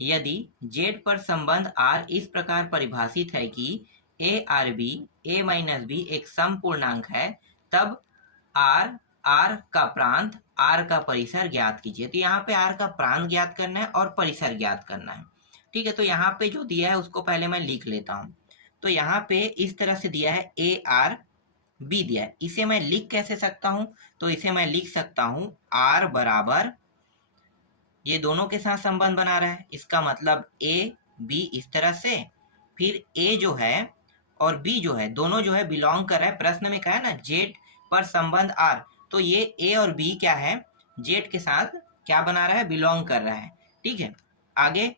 यदि z पर संबंध r इस प्रकार परिभाषित है कि a माइनस बी एक सम पूर्णांक है, तब r का प्रांत r का परिसर ज्ञात कीजिए। तो यहाँ पे r का प्रांत ज्ञात करना है और परिसर ज्ञात करना है। ठीक है, तो यहाँ पे जो दिया है उसको पहले मैं लिख लेता हूँ। तो यहाँ पे इस तरह से दिया है b दिया है, इसे मैं लिख कैसे सकता हूँ? तो इसे मैं लिख सकता हूँ r बराबर, ये दोनों के साथ संबंध बना रहा है, इसका मतलब a b इस तरह से, फिर a जो है और b जो है दोनों जो है बिलोंग कर रहा है, प्रश्न में कहा है ना z पर संबंध r, तो ये a और b क्या है, z के साथ क्या बना रहा है, बिलोंग कर रहा है। ठीक है, आगे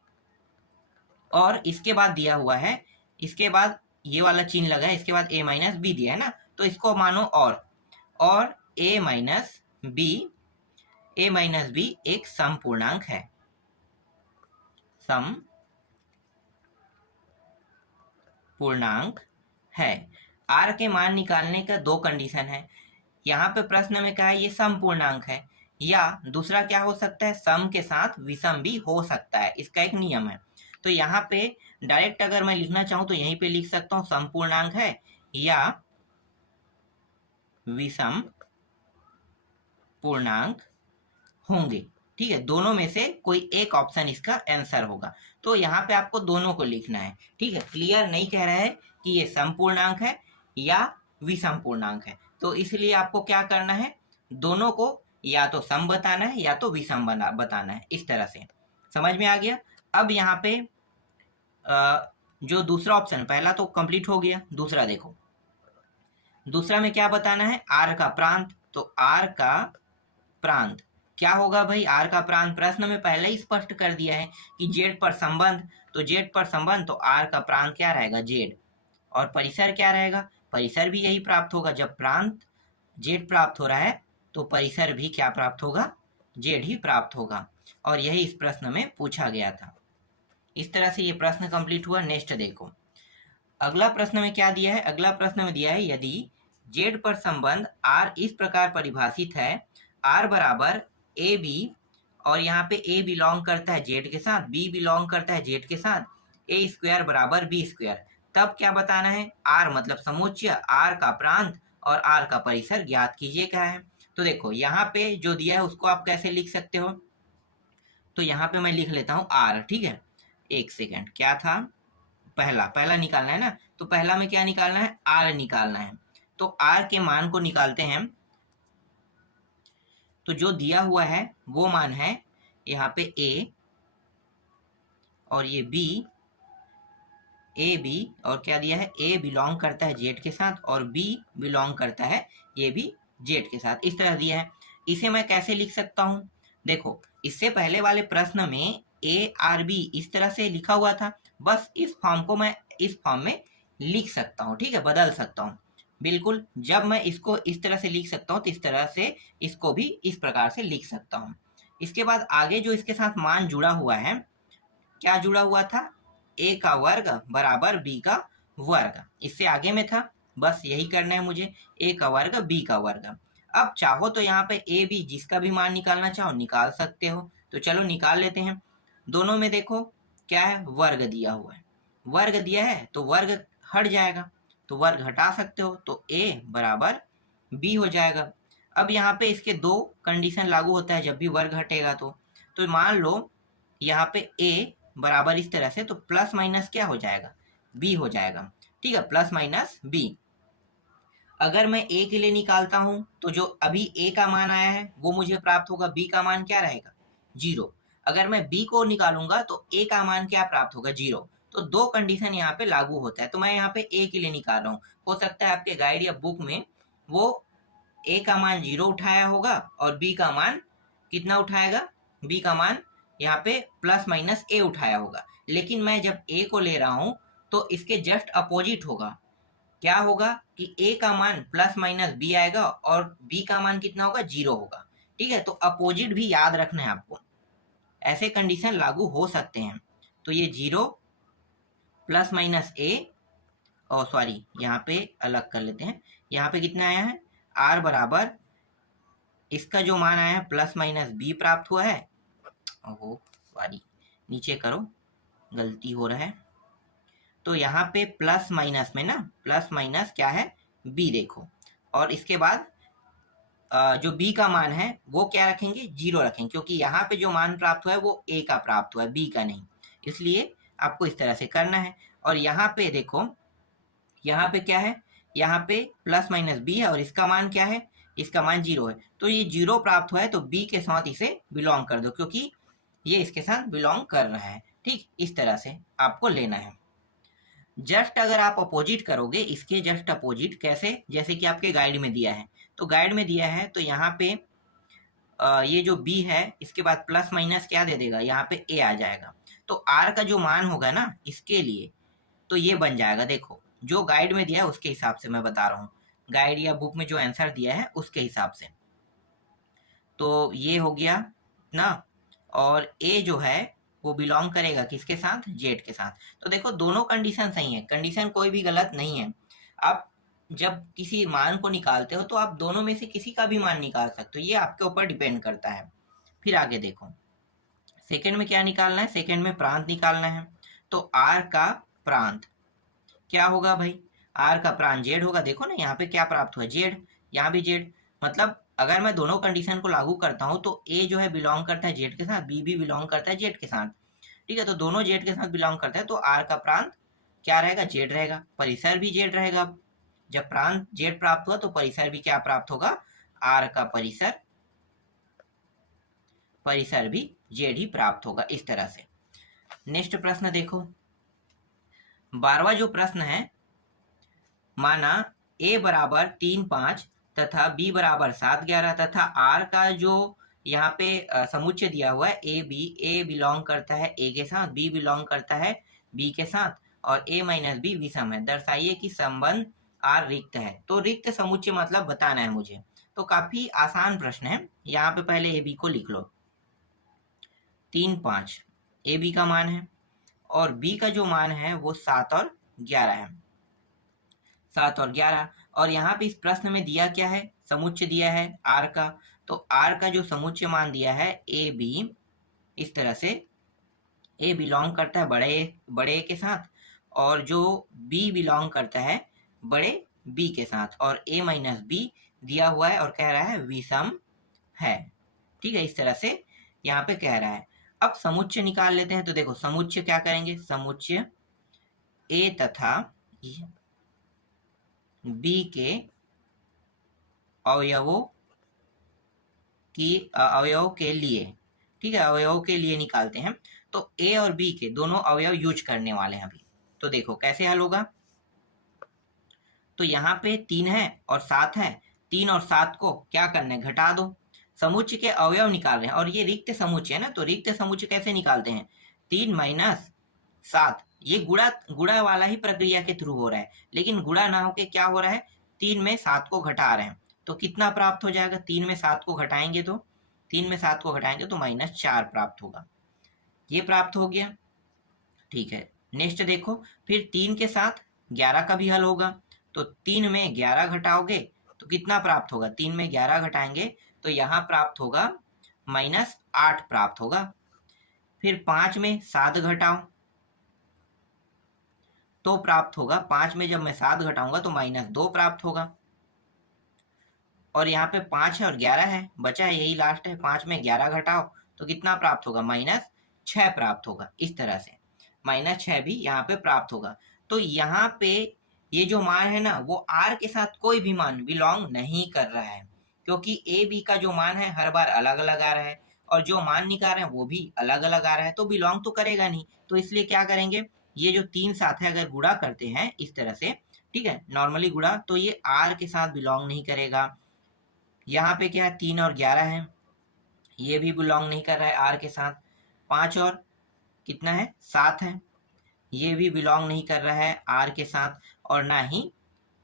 और इसके बाद दिया हुआ है, इसके बाद ये वाला चिन्ह लगा है, इसके बाद a माइनस बी दिया है ना, तो इसको मानो और a माइनस बी एक सम पूर्णांक है, सम पूर्णांक है। r के मान निकालने का दो कंडीशन है, यहाँ पे प्रश्न में कहा है ये सम पूर्णांक है, या दूसरा क्या हो सकता है, सम के साथ विषम भी हो सकता है, इसका एक नियम है। तो यहाँ पे डायरेक्ट अगर मैं लिखना चाहूँ तो यहीं पे लिख सकता हूँ सम पूर्णांक है या विषम पूर्णांक होंगे। ठीक है, दोनों में से कोई एक ऑप्शन इसका आंसर होगा। तो यहाँ पे आपको दोनों को लिखना है। ठीक है, क्लियर नहीं कह रहा है कि ये सम पूर्णांक है या विषम पूर्णांक है, तो इसलिए आपको क्या करना है, दोनों को या तो सम बताना है या तो विषम बताना है, इस तरह से। समझ में आ गया? अब यहाँ पे जो दूसरा ऑप्शन, पहला तो कंप्लीट हो गया, दूसरा देखो, दूसरा में क्या बताना है, आर का प्रांत। तो आर का प्रांत क्या होगा भाई, आर का प्रांत प्रश्न में पहले ही स्पष्ट कर दिया है कि जेड पर संबंध, तो जेड पर संबंध, तो आर का प्रांत क्या रहेगा, जेड, और परिसर क्या रहेगा, परिसर भी यही प्राप्त होगा। जब प्रांत जेड प्राप्त हो रहा है तो परिसर भी क्या प्राप्त होगा, जेड ही प्राप्त होगा, और यही इस प्रश्न में पूछा गया था। इस तरह से ये प्रश्न कंप्लीट हुआ। नेक्स्ट देखो, अगला प्रश्न में क्या दिया है, अगला प्रश्न में दिया है यदि जेड पर संबंध r इस प्रकार परिभाषित है, r बराबर ए बी, और यहाँ पे a बिलोंग करता है जेड के साथ, b बिलोंग करता है जेड के साथ, a स्क्वायर बराबर बी स्क्वायर, तब क्या बताना है, r मतलब समुच्चय, r का प्रांत और r का परिसर ज्ञात कीजिए क्या है। तो देखो यहाँ पे जो दिया है उसको आप कैसे लिख सकते हो, तो यहाँ पे मैं लिख लेता हूँ r। ठीक है, एक सेकेंड, क्या था, पहला निकालना है ना, तो पहला में क्या निकालना है, r निकालना है। तो r के मान को निकालते हैं, तो जो दिया हुआ है वो मान है यहाँ पे a, और ये b, ए बी, और क्या दिया है, a बिलोंग करता है जेड के साथ और b बिलोंग करता है ये भी जेड के साथ, इस तरह दिया है। इसे मैं कैसे लिख सकता हूँ, देखो इससे पहले वाले प्रश्न में ए आर बी इस तरह से लिखा हुआ था, बस इस फॉर्म को मैं इस फॉर्म में लिख सकता हूँ। ठीक है, बदल सकता हूँ बिल्कुल, जब मैं इसको इस तरह से लिख सकता हूँ तो इस तरह से इसको भी इस प्रकार से लिख सकता हूँ। इसके बाद आगे जो इसके साथ मान जुड़ा हुआ है, क्या जुड़ा हुआ था, ए का वर्ग बराबर बी का वर्ग, इससे आगे में था, बस यही करना है मुझे, ए का वर्ग बी का वर्ग। अब चाहो तो यहाँ पे ए बी जिसका भी मान निकालना चाहो निकाल सकते हो, तो चलो निकाल लेते हैं। दोनों में देखो क्या है, वर्ग दिया हुआ है, वर्ग दिया है तो वर्ग हट जाएगा, तो वर्ग हटा सकते हो, तो ए बराबर बी हो जाएगा। अब यहाँ पे इसके दो कंडीशन लागू होता है जब भी वर्ग हटेगा, तो मान लो यहाँ पे ए बराबर इस तरह से, तो प्लस माइनस क्या हो जाएगा, बी हो जाएगा। ठीक है, प्लस माइनस बी। अगर मैं ए के लिए निकालता हूं तो जो अभी ए का मान आया है वो मुझे प्राप्त होगा, बी का मान क्या रहेगा, 0। अगर मैं बी को निकालूंगा तो ए का मान क्या प्राप्त होगा, 0। तो दो कंडीशन यहाँ पे लागू होता है, तो मैं यहाँ पे ए के लिए निकाल रहा हूँ। हो सकता है आपके गाइड या बुक में वो ए का मान 0 उठाया होगा और बी का मान कितना उठाएगा, बी का मान यहाँ पे प्लस माइनस ए उठाया होगा, लेकिन मैं जब ए को ले रहा हूँ तो इसके जस्ट अपोजिट होगा। क्या होगा कि ए का मान प्लस माइनस बी आएगा और बी का मान कितना होगा, 0 होगा। ठीक है, तो अपोजिट भी याद रखना है आपको, ऐसे कंडीशन लागू हो सकते हैं। तो ये 0 प्लस माइनस ए, और सॉरी यहाँ पे अलग कर लेते हैं, यहाँ पे कितना आया है, आर बराबर इसका जो मान आया है प्लस माइनस बी प्राप्त हुआ है, ओहो सॉरी नीचे करो, गलती हो रहा है। तो यहाँ पे प्लस माइनस में ना, प्लस माइनस क्या है, बी देखो, और इसके बाद जो बी का मान है वो क्या रखेंगे, 0 रखेंगे, क्योंकि यहाँ पे जो मान प्राप्त हुआ है वो ए का प्राप्त हुआ है, बी का नहीं, इसलिए आपको इस तरह से करना है। और यहाँ पे देखो, यहाँ पे क्या है, यहाँ पे प्लस माइनस बी है और इसका मान क्या है, इसका मान 0 है, तो ये 0 प्राप्त हुआ है तो बी के साथ इसे बिलोंग कर दो, क्योंकि ये इसके साथ बिलोंग कर रहा है। ठीक, इस तरह से आपको लेना है। जस्ट अगर आप अपोजिट करोगे, इसके जस्ट अपोजिट कैसे, जैसे कि आपके गाइड में दिया है, तो गाइड में दिया है तो यहाँ पे ये जो b है इसके बाद प्लस माइनस क्या दे देगा, यहाँ पे a आ जाएगा, तो r का जो मान होगा ना इसके लिए, तो ये बन जाएगा, देखो जो गाइड में दिया है उसके हिसाब से मैं बता रहा हूँ, गाइड या बुक में जो आंसर दिया है उसके हिसाब से। तो ये हो गया ना, और a जो है वो बिलोंग करेगा किसके साथ, जेड के साथ। तो देखो दोनों कंडीशन सही है, कंडीशन कोई भी गलत नहीं है। आप जब किसी मान को निकालते हो तो आप दोनों में से किसी का भी मान निकाल सकते हो, ये आपके ऊपर डिपेंड करता है। फिर आगे देखो, सेकंड में क्या निकालना है, सेकंड में प्रांत निकालना है। तो आर का प्रांत क्या होगा भाई, आर का प्रांत जेड होगा। देखो ना यहाँ पे क्या प्राप्त हुआ, जेड, यहाँ भी जेड, मतलब अगर मैं दोनों कंडीशन को लागू करता हूँ तो ए जो है बिलोंग करता है जेड के साथ, बी भी बिलोंग करता है जेड के साथ। ठीक है, तो दोनों जेड के साथ बिलोंग करता है, तो आर का प्रांत क्या रहेगा, जेड रहेगा, परिसर भी जेड रहेगा। जब प्रांत जेड प्राप्त हुआ तो परिसर भी क्या प्राप्त होगा, आर का परिसर, परिसर भी जेड ही प्राप्त होगा, इस तरह से। नेक्स्ट प्रश्न देखो, 12वां जो प्रश्न है, माना a बराबर 3 5 तथा b बराबर 7 11 तथा r का जो यहाँ पे समुच्चय दिया हुआ है ए बी, ए बिलोंग करता है a के साथ, b बिलोंग करता है b के साथ, और a माइनस बी विषम है, दर्शाइए कि संबंध r रिक्त है। तो रिक्त समुच्चय मतलब बताना है मुझे, तो काफी आसान प्रश्न है। यहाँ पे पहले ए बी को लिख लो, 3 5 ए बी का मान है, और बी का जो मान है वो 7 और 11 है, 7 और 11। और यहाँ पे इस प्रश्न में दिया क्या है, समुच्चय दिया है आर का, तो आर का जो समुच्चय मान दिया है ए बी, इस तरह से ए बिलोंग करता है बड़े के साथ, और जो बी बिलोंग करता है बड़े बी के साथ, और ए माइनस बी दिया हुआ है और कह रहा है विषम है। ठीक है, इस तरह से यहाँ पे कह रहा है। अब समुच्चय निकाल लेते हैं, तो देखो समुच्चय क्या करेंगे, समुच्चय ए तथा बी के अवयवों के लिए, ठीक है, अवयवों के लिए निकालते हैं। तो ए और बी के दोनों अवयव यूज करने वाले हैं अभी, तो देखो कैसे हल होगा। तो यहाँ पे 3 है और 7 है, 3 और 7 को क्या करना है, घटा दो, समुच्चय के अवयव निकाल रहे हैं, और ये रिक्त समुच्चय है ना, तो रिक्त समुच्चय कैसे निकालते हैं, 3 माइनस 7, ये गुणा वाला ही प्रक्रिया के थ्रू हो रहा है, लेकिन गुणा ना होके क्या हो रहा है, 3 में 7 को घटा रहे हैं, तो कितना प्राप्त हो जाएगा, 3 में 7 को घटाएंगे तो, 3 में 7 को घटाएंगे तो -4 प्राप्त होगा, ये प्राप्त हो गया। ठीक है, नेक्स्ट देखो, फिर 3 के साथ 11 का भी हल होगा, तो 3 में 11 घटाओगे तो कितना प्राप्त होगा, 3 में 11 घटाएंगे तो यहाँ प्राप्त होगा -8 प्राप्त होगा। फिर 5 में 7 घटाओ तो प्राप्त होगा, 5 में जब मैं 7 घटाऊंगा तो -2 प्राप्त होगा, और यहाँ पे 5 है और 11 है, बचा है यही लास्ट है, 5 में 11 घटाओ तो कितना प्राप्त होगा, -6 प्राप्त होगा, इस तरह से -6 भी यहाँ पे प्राप्त होगा। तो यहाँ पे ये जो मान है ना वो r के साथ कोई भी मान बिलोंग नहीं कर रहा है, क्योंकि ए बी का जो मान है हर बार अलग अलग आ रहा है, और जो मान निकाल रहे हैं वो भी अलग अलग आ रहा है, तो बिलोंग तो करेगा नहीं। तो इसलिए क्या करेंगे, ये जो 3 7 है अगर गुणा करते हैं इस तरह से, ठीक है, नॉर्मली गुणा, तो ये r के साथ बिलोंग नहीं करेगा। यहाँ पे क्या है, 3 और 11 है, ये भी बिलोंग नहीं कर रहा है आर के साथ। 5 और कितना है, 7 है, ये भी बिलोंग नहीं कर रहा है आर के साथ, और ना ही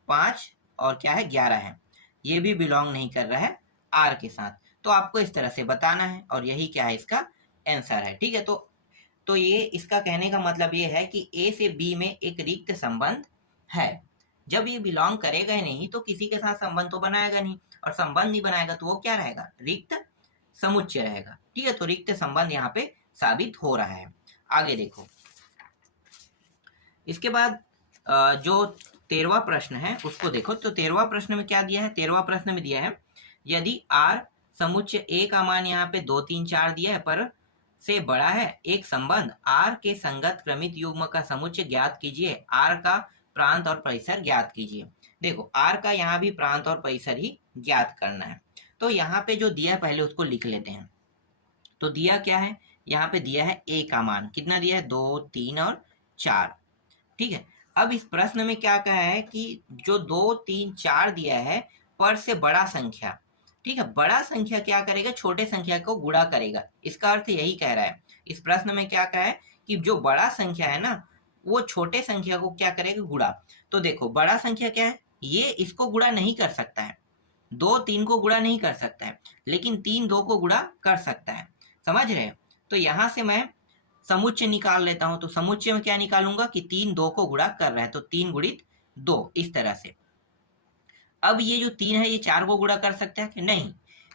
5 और क्या है 11 है, ये भी बिलोंग नहीं कर रहा है आर के साथ। तो आपको इस तरह से बताना है, और यही क्या है, इसका आंसर है। ठीक है, तो ये इसका कहने का मतलब ये है कि ए से बी में एक रिक्त संबंध है। जब ये बिलोंग करेगा ही नहीं तो किसी के साथ संबंध तो बनाएगा नहीं, और संबंध नहीं बनाएगा तो वो क्या रहेगा, रिक्त समुच्चय रहेगा। ठीक है, तो रिक्त संबंध यहाँ पे साबित हो रहा है। आगे देखो, इसके बाद जो 13वां प्रश्न है उसको देखो। तो 13वां प्रश्न में क्या दिया है? 13वां प्रश्न में दिया है यदि r समुच्चय a का मान यहाँ पे 2 3 4 दिया है पर से बड़ा है एक संबंध r के संगत क्रमित युग्म का समुच्चय ज्ञात कीजिए, r का प्रांत और परिसर ज्ञात कीजिए। देखो r का यहाँ भी प्रांत और परिसर ही ज्ञात करना है। तो यहाँ पे जो दिया है पहले उसको लिख लेते हैं। तो दिया क्या है? यहाँ पे दिया है a का मान कितना दिया है? 2 3 और 4। ठीक है, अब इस प्रश्न में क्या कहा है कि जो 2 3 4 दिया है पर से बड़ा संख्या, ठीक है, बड़ा संख्या क्या करेगा? छोटे संख्या को गुणा करेगा। इसका अर्थ यही कह रहा है। इस प्रश्न में क्या कहा है कि जो बड़ा संख्या है ना वो छोटे संख्या को क्या करेगा? गुणा। तो देखो बड़ा संख्या क्या है? ये इसको गुणा नहीं कर सकता है, 2 3 को गुणा नहीं कर सकता है, लेकिन 3 2 को गुणा कर सकता है। समझ रहे हैं? तो यहां से मैं समुच्चय निकाल लेता हूं। तो समुच्चय में क्या निकालूंगा कि 3 2 को गुणा कर रहा है, तो 3 गुणित 2 इस तरह से। अब ये जो 3 है ये 4 को गुणा कर सकता है कि नहीं?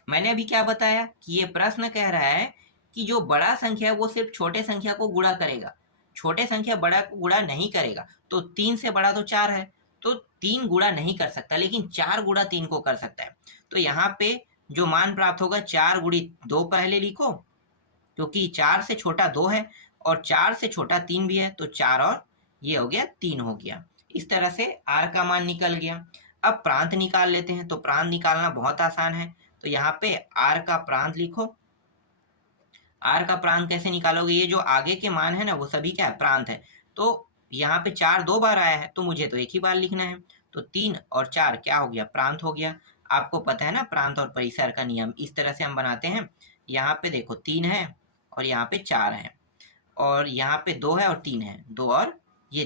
मैंने अभी क्या बताया कि ये प्रश्न कह रहा है कि जो बड़ा संख्या है वो सिर्फ छोटे संख्या को गुणा करेगा, छोटे संख्या बड़ा को गुणा नहीं करेगा। तो 3 से बड़ा तो 4 है, तो 3 गुणा नहीं कर सकता, लेकिन 4 गुणा 3 को कर सकता है। तो यहाँ पे जो मान प्राप्त होगा 4 गुणित 2 पहले लिखो, क्योंकि 4 से छोटा 2 है और 4 से छोटा 3 भी है, तो 4 और ये हो गया 3 हो गया। इस तरह से r का मान निकल गया। अब प्रांत निकाल लेते हैं। तो प्रांत निकालना बहुत आसान है। तो यहाँ पे r का प्रांत लिखो। r का प्रांत कैसे निकालोगे? ये जो आगे के मान है ना वो सभी क्या है? प्रांत है। तो यहाँ पे 4 2 बार आया है तो मुझे तो एक ही बार लिखना है। तो 3 और 4 क्या हो गया? प्रांत हो गया। आपको पता है ना प्रांत और परिसर का नियम, इस तरह से हम बनाते हैं। यहाँ पे देखो 3 है और यहाँ पे 4 है और यहाँ पे 2 है और 3 है, 2 और ये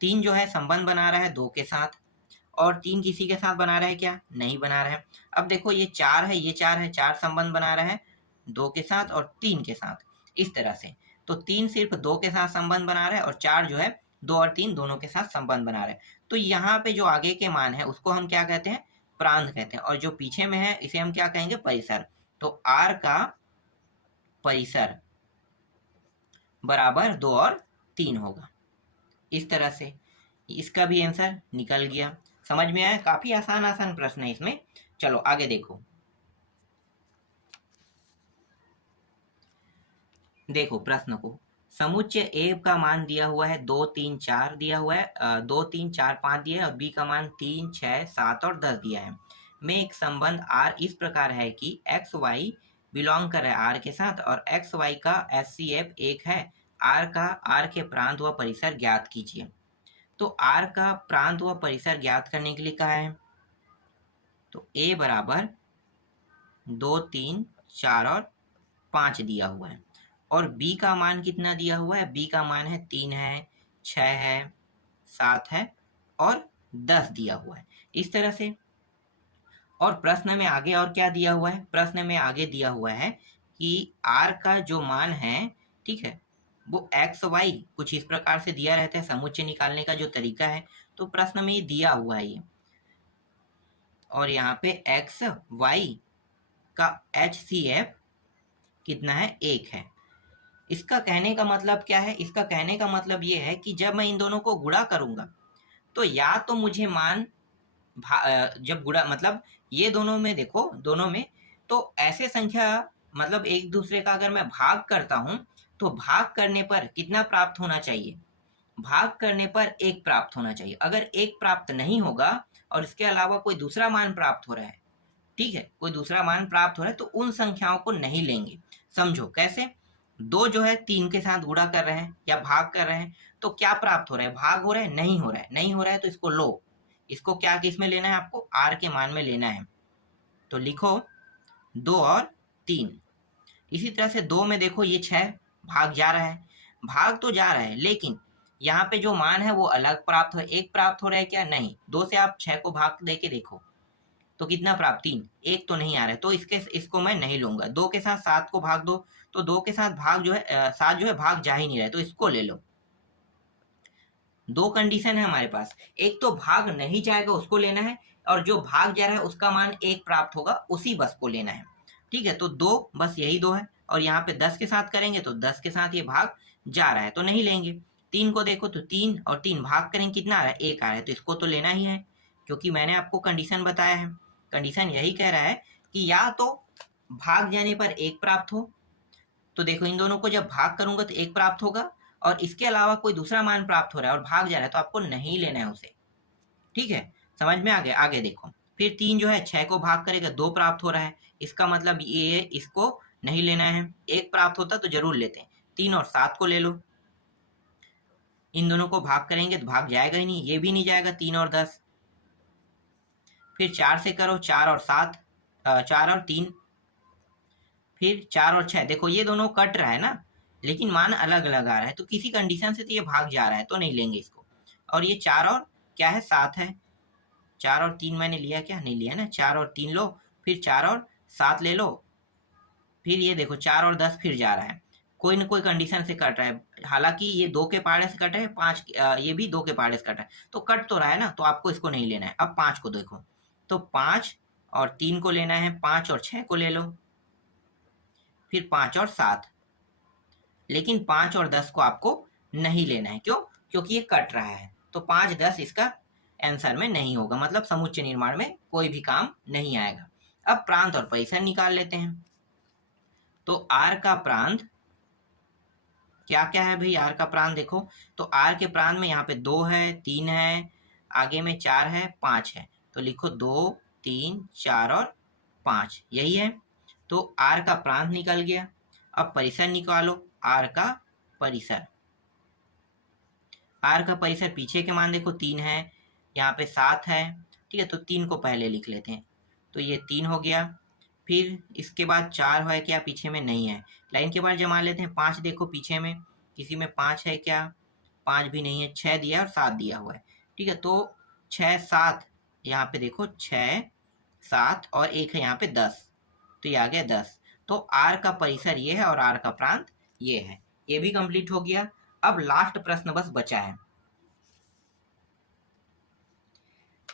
3 जो है संबंध बना रहा है 2 के साथ, और 3 किसी के साथ बना रहा है क्या? नहीं बना रहा है। अब देखो ये 4 है, ये 4 है, 4 संबंध बना रहा है 2 के साथ और 3 के साथ, इस तरह से। तो 3 सिर्फ 2 के साथ संबंध बना रहा है और 4 जो है 2 और 3 दोनों के साथ संबंध बना रहा है। तो यहाँ पे जो आगे के मान है उसको हम क्या कहते हैं? प्रांत कहते हैं, और जो पीछे में है इसे हम क्या कहेंगे? परिसर। तो r का परिसर बराबर 2 और 3 होगा। इस तरह से इसका भी आंसर निकल गया। समझ में आया? काफी आसान आसान प्रश्न है इसमें। चलो आगे देखो। देखो प्रश्न को, समुच्चय a का मान दिया हुआ है 2 3 4 दिया हुआ है, 2 3 4 5 दिया है और b का मान 3 6 7 और 10 दिया है। में एक संबंध r इस प्रकार है कि एक्स वाई बिलोंग कर रहा है r के साथ और एक्स वाई का HCF 1 है। r के प्रांत व परिसर ज्ञात कीजिए। तो r का प्रांत व परिसर ज्ञात करने के लिए कहा है। तो a बराबर 2 3 4 और 5 दिया हुआ है और b का मान कितना दिया हुआ है? b का मान है 3 है, 6 है, 7 है और 10 दिया हुआ है, इस तरह से। और प्रश्न में आगे और क्या दिया हुआ है? प्रश्न में आगे दिया हुआ है कि r का जो मान है, ठीक है, वो एक्स वाई कुछ इस प्रकार से दिया रहता है। समुच्चय निकालने का जो तरीका है, तो प्रश्न में ये दिया हुआ है ये, और यहाँ पे एक्स वाई का HCF कितना है? 1 है। इसका कहने का मतलब क्या है? इसका कहने का मतलब ये है कि जब मैं इन दोनों को गुणा करूंगा तो या तो मुझे मान जब गुणा मतलब ये दोनों में, देखो दोनों में तो ऐसे संख्या मतलब एक दूसरे का अगर मैं भाग करता हूं तो भाग करने पर कितना प्राप्त होना चाहिए? भाग करने पर 1 प्राप्त होना चाहिए। अगर 1 प्राप्त नहीं होगा और इसके अलावा कोई दूसरा मान प्राप्त हो रहा है, ठीक है, कोई दूसरा मान प्राप्त हो रहा है, तो उन संख्याओं को नहीं लेंगे। समझो कैसे? 2 जो है 3 के साथ गुणा कर रहे हैं या भाग कर रहे हैं, तो क्या प्राप्त हो रहा है? भाग हो रहा है? नहीं हो रहा है। नहीं हो रहा है तो इसको लो। इसको क्या किस में लेना है? आपको r के मान में लेना है। तो लिखो 2 और 3। इसी तरह से 2 में देखो ये 6 भाग जा रहा है, भाग तो जा रहा है, लेकिन यहाँ पे जो मान है वो अलग प्राप्त हो, 1 प्राप्त हो रहा है क्या? नहीं। 2 से आप 6 को भाग दे के देखो तो कितना प्राप्त? 3। 1 तो नहीं आ रहा है, तो इसको मैं नहीं लूंगा। 2 के साथ 7 को भाग दो, तो 2 के साथ भाग जो है 7 जो है भाग जा ही नहीं रहा है, तो इसको ले लो। 2 कंडीशन है हमारे पास, एक तो भाग नहीं जाएगा उसको लेना है, और जो भाग जा रहा है उसका मान 1 प्राप्त होगा उसी बस को लेना है। ठीक है, तो 2 बस यही 2 है, और यहाँ पे 10 के साथ करेंगे तो 10 के साथ ये भाग जा रहा है तो नहीं लेंगे। 3 को देखो तो 3 और 3 भाग करेंगे, कितना आ रहा है? 1 आ रहा है, तो इसको तो लेना ही है, क्योंकि मैंने आपको कंडीशन बताया है। कंडीशन यही कह रहा है कि या तो भाग जाने पर 1 प्राप्त हो, तो देखो इन दोनों को जब भाग करूंगा तो 1 प्राप्त होगा, और इसके अलावा कोई दूसरा मान प्राप्त हो रहा है और भाग जा रहा है तो आपको नहीं लेना है उसे। ठीक है, समझ में आ गया? आगे देखो, फिर 3 जो है 6 को भाग करेगा, 2 प्राप्त हो रहा है, इसका मतलब ये इसको नहीं लेना है। 1 प्राप्त होता तो जरूर लेते हैं। 3 और 7 को ले लो, इन दोनों को भाग करेंगे तो भाग जाएगा ही नहीं, ये भी नहीं जाएगा, 3 और 10। फिर 4 से करो, 4 और 7, 4 और 3, फिर 4 और 6, देखो ये दोनों कट रहा है ना, लेकिन मान अलग अलग आ रहा है, तो किसी कंडीशन से तो ये भाग जा रहा है, तो नहीं लेंगे इसको। और ये 4 और क्या है? 7 है। 4 और 3 मैंने लिया क्या? नहीं लिया ना। 4 और 3 लो, फिर 4 और 7 ले लो, फिर ये देखो 4 और 10 फिर जा रहा है, कोई न कोई कंडीशन से कट रहा है। हालांकि ये 2 के पहाड़े से कट रहा है, 5 ये भी 2 के पहाड़े से कट रहा है, तो कट तो रहा है ना, तो आपको इसको नहीं लेना है। अब 5 को देखो, तो 5 और 3 को लेना है, 5 और 6 को ले लो, फिर 5 और 7, लेकिन 5 और 10 को आपको नहीं लेना है। क्यों? क्योंकि ये कट रहा है, तो 5 10 इसका आंसर में नहीं होगा, मतलब समुच्चय निर्माण में कोई भी काम नहीं आएगा। अब प्रांत और परिसर निकाल लेते हैं। तो आर का प्रांत क्या क्या है भाई? आर का प्रांत देखो, तो आर के प्रांत में यहाँ पे 2 है, 3 है, आगे में 4 है, 5 है, तो लिखो 2 3 4 और 5, यही है। तो आर का प्रांत निकल गया। अब परिसर निकालो, आर का परिसर। आर का परिसर पीछे के मान देखो 3 है, यहाँ पे 7 है, ठीक है, तो 3 को पहले लिख लेते हैं, तो ये 3 हो गया। फिर इसके बाद 4 है क्या? पीछे में नहीं है, लाइन के बाद जमा लेते हैं। 5 देखो पीछे में, किसी में 5 है क्या? 5 भी नहीं है। 6 दिया और 7 दिया हुआ है, ठीक है, तो 6 7, यहाँ पे देखो 6 7 और 1 है यहाँ पे 10, तो ये आ गया 10। तो आर का परिसर ये है और आर का प्रांत ये है। ये भी कंप्लीट हो गया। अब लास्ट प्रश्न बस बचा है।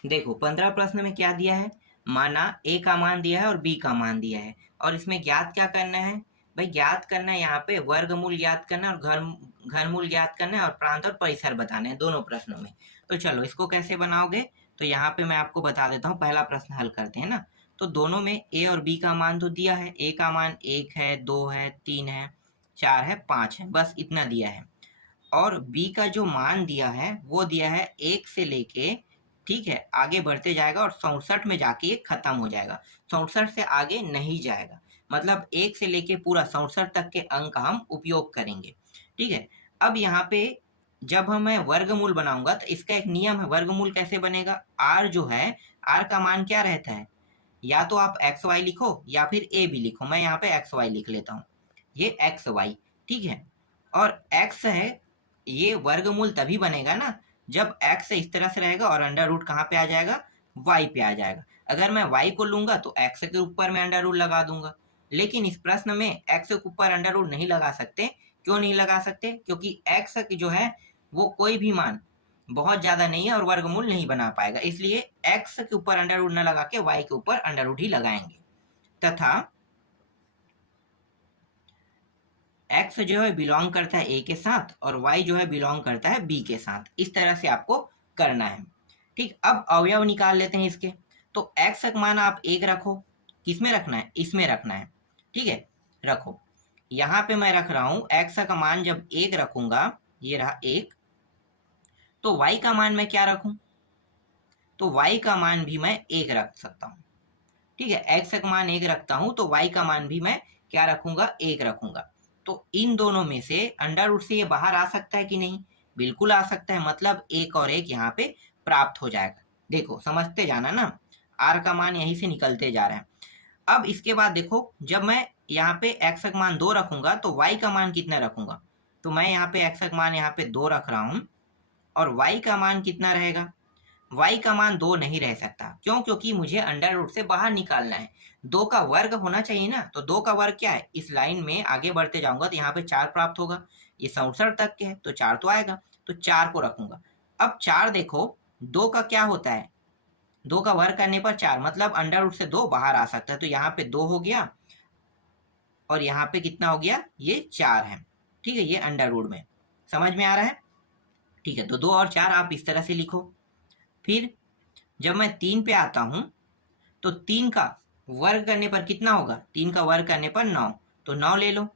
देखो 15 प्रश्न में क्या दिया है? माना ए का मान दिया है और बी का मान दिया है, और इसमें ज्ञात क्या करना है भाई? ज्ञात करना है यहाँ पे वर्गमूल ज्ञात करना है, और घनमूल ज्ञात करना है, और प्रांत और परिसर बताना है दोनों प्रश्नों में। तो चलो इसको कैसे बनाओगे, तो यहाँ पे मैं आपको बता देता हूँ। पहला प्रश्न हल करते हैं ना। तो दोनों में ए और बी का मान तो दिया है। ए का मान 1 है, 2 है, 3 है, 4 है, 5 है, बस इतना दिया है। और बी का जो मान दिया है वो दिया है 1 से लेके, ठीक है, आगे बढ़ते जाएगा और 67 में जाके ये खत्म हो जाएगा, 67 से आगे नहीं जाएगा। मतलब 1 से लेके पूरा 67 तक के अंक हम उपयोग करेंगे, ठीक है। अब यहाँ पे जब मैं वर्गमूल बनाऊंगा तो इसका एक नियम है। वर्गमूल कैसे बनेगा? आर जो है, आर का मान क्या रहता है? या तो आप एक्स वाई लिखो या फिर ए भी लिखो। मैं यहाँ पे एक्स वाई लिख लेता हूँ, ये एक्स वाई, ठीक है। और एक्स है, ये वर्गमूल तभी बनेगा ना जब x इस तरह से रहेगा और अंडर रूट कहाँ पे आ जाएगा? y पे आ जाएगा। अगर मैं y को लूंगा तो x के ऊपर में अंडर रूट लगा दूंगा, लेकिन इस प्रश्न में x के ऊपर अंडर रूट नहीं लगा सकते। क्यों नहीं लगा सकते? क्योंकि x जो है वो कोई भी मान बहुत ज्यादा नहीं है और वर्गमूल नहीं बना पाएगा, इसलिए x के ऊपर अंडर रूट न लगा के y के ऊपर अंडर रूट ही लगाएंगे। तथा x जो है बिलोंग करता है a के साथ और y जो है बिलोंग करता है b के साथ। इस तरह से आपको करना है, ठीक। अब अवयव निकाल लेते हैं इसके। तो x का मान आप 1 रखो, किसमें रखना है? इसमें रखना है, ठीक है, रखो। यहाँ पे मैं रख रहा हूँ x का मान जब 1 रखूंगा, ये रहा 1, तो y का मान मैं क्या रखूं? तो y का मान भी मैं 1 रख सकता हूँ, ठीक है। x का मान 1 रखता हूँ तो y का मान भी मैं क्या रखूंगा? 1 रखूंगा। तो इन दोनों में से अंडर रूट से ये बाहर आ सकता है कि नहीं? बिल्कुल आ सकता है, मतलब 1 और 1 यहाँ पे प्राप्त हो जाएगा। देखो समझते जाना ना, r का मान यहीं से निकलते जा रहा है। अब इसके बाद देखो, जब मैं यहाँ पे x का मान 2 रखूंगा तो y का मान कितना रखूंगा? तो मैं यहाँ पे x का मान यहाँ पे 2 रख रहा हूँ, और y का मान कितना रहेगा? y का मान 2 नहीं रह सकता। क्यों? क्योंकि मुझे अंडर रूट से बाहर निकालना है। 2 का वर्ग होना चाहिए ना, तो 2 का वर्ग क्या है? इस लाइन में आगे बढ़ते जाऊंगा तो यहाँ पे 4 प्राप्त होगा, ये 67 तक के है तो 4 तो आएगा, तो 4 को रखूंगा। अब 4 देखो, 2 का क्या होता है? 2 का वर्ग करने पर 4, मतलब अंडर रूट से 2 बाहर आ सकता है, तो यहाँ पे 2 हो गया और यहाँ पे कितना हो गया? ये 4 है। ठीक है, ये अंडर रूट में। समझ में आ रहा है? ठीक है, तो 2 और 4 आप इस तरह से लिखो। फिर जब मैं 3 पे आता हूं तो 3 का वर्ग करने पर कितना होगा? 3 का वर्ग करने पर 9, तो 9 ले लो।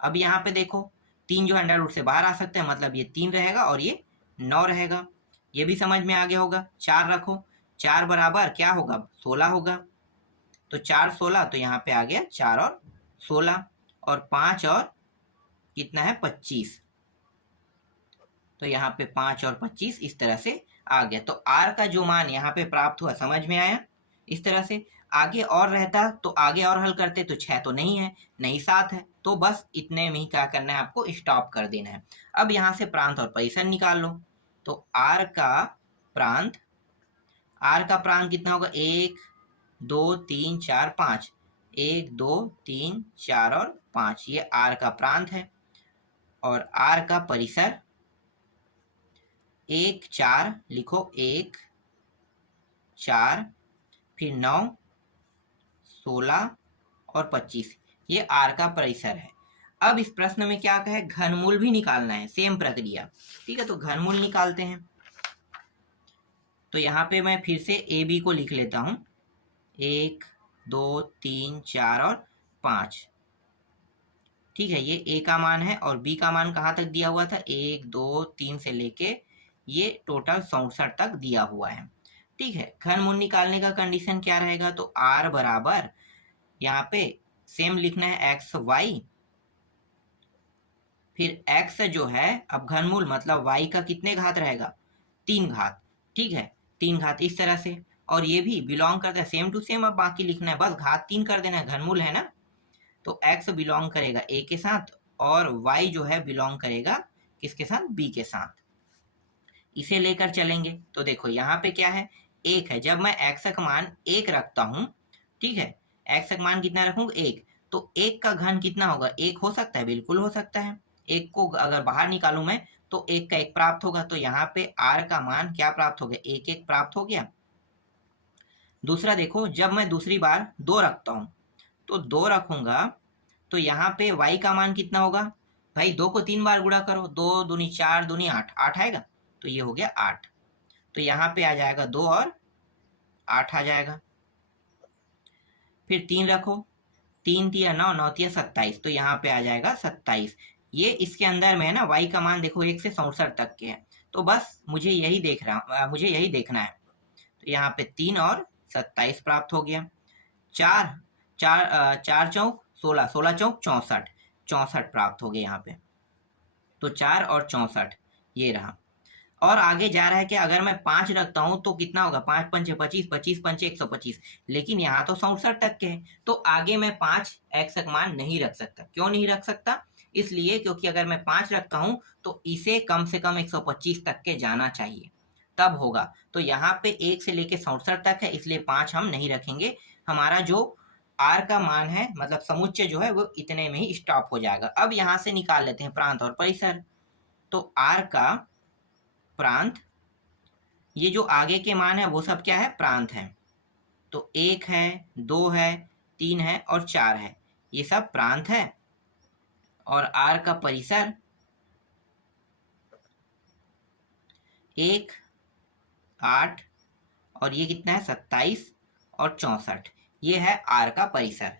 अब यहाँ पे देखो 3 जो अंडर रूट से बाहर आ सकते हैं, मतलब ये 3 रहेगा और ये 9 रहेगा। ये भी समझ में आ गया होगा। 4 रखो, 4 बराबर क्या होगा? 16 होगा। तो 4 16, तो यहाँ पे आ गया 4 और 16, और 5 और कितना है? 25। तो यहाँ पे 5 और 25 इस तरह से आ गया। तो आर का जो मान यहाँ पे प्राप्त हुआ, समझ में आया? इस तरह से आगे और रहता तो आगे और हल करते, तो 6 तो नहीं है, नहीं 7 है, तो बस इतने में ही क्या करना है आपको? स्टॉप कर देना है। अब यहाँ से प्रांत और परिसर निकाल लो। तो आर का प्रांत कितना होगा? 1 2 3 4 5, 1 2 3 4 और 5, ये आर का प्रांत है। और आर का परिसर 1 4 लिखो, 1 4, फिर 9 16 और 25, ये आर का परिसर है। अब इस प्रश्न में क्या कहे? घनमूल भी निकालना है, सेम प्रक्रिया। ठीक है, तो घनमूल निकालते हैं। तो यहाँ पे मैं फिर से ए बी को लिख लेता हूँ, 1 2 3 4 और 5। ठीक है, ये ए का मान है और बी का मान कहाँ तक दिया हुआ था? 1 2 3 से लेके ये टोटल 67 तक दिया हुआ है। ठीक है, घनमूल निकालने का कंडीशन क्या रहेगा? तो आर बराबर यहाँ पे सेम लिखना है एक्स वाई, फिर एक्स जो है, अब घनमूल मतलब वाई का कितने घात रहेगा? 3 घात। ठीक है, 3 घात इस तरह से, और ये भी बिलोंग करता है सेम टू सेम। अब बाकी लिखना है, बस घात 3 कर देना है, घनमूल है ना। तो एक्स बिलोंग करेगा ए के साथ और वाई जो है बिलोंग करेगा किसके साथ? बी के साथ। इसे लेकर चलेंगे तो देखो यहाँ पे क्या है? 1 है। जब मैं एक्स का मान 1 रखता हूँ, ठीक है, एक्स का मान कितना रखूंगा? 1, तो 1 का घन कितना होगा? 1 हो सकता है, बिल्कुल हो सकता है। 1 को अगर बाहर निकालूं मैं तो 1 का 1 प्राप्त होगा, तो यहाँ पे आर का मान क्या प्राप्त हो गया? 1 1 प्राप्त हो गया। दूसरा देखो, जब मैं दूसरी बार 2 रखता हूँ, तो 2 रखूंगा तो यहाँ पे y का मान कितना होगा? भाई 2 को 3 बार गुणा करो, 2 दूनी 4 दूनी 8, 8 आएगा, तो ये हो गया 8। तो यहाँ पे आ जाएगा 2 और 8 आ जाएगा। फिर 3 रखो, 3 तिया 9, 9 तिया 27, तो यहाँ पे आ जाएगा 27। ये इसके अंदर में है ना, y का मान देखो 1 से 67 तक के है, तो बस मुझे यही देखना है। तो यहाँ पे 3 और 27 प्राप्त हो गया। 4 4 चौक 16, 16 चौक 64, 64 प्राप्त हो गए यहाँ पे। तो 4 और 64 ये रहा। और आगे जा रहा है कि अगर मैं 5 रखता हूं तो कितना होगा? 5 पंचे 25, 25 पंचे 125, लेकिन यहाँ तो 67 तक के हैं, तो आगे मैं 5 एक्स का मान नहीं रख सकता। क्यों नहीं रख सकता? इसलिए क्योंकि अगर मैं 5 रखता हूं तो इसे कम से कम 125 तक के जाना चाहिए, तब होगा। तो यहाँ पे 1 से लेके 67 तक है, इसलिए 5 हम नहीं रखेंगे। हमारा जो आर का मान है, मतलब समुच्चय जो है, वो इतने में ही स्टॉप हो जाएगा। अब यहाँ से निकाल लेते हैं प्रांत और परिसर। तो आर का प्रांत, ये जो आगे के मान है वो सब क्या है? प्रांत है। तो 1 है, 2 है, 3 है और 4 है, ये सब प्रांत है। और आर का परिसर 1 8 और ये कितना है? 27 और 64, ये है आर का परिसर।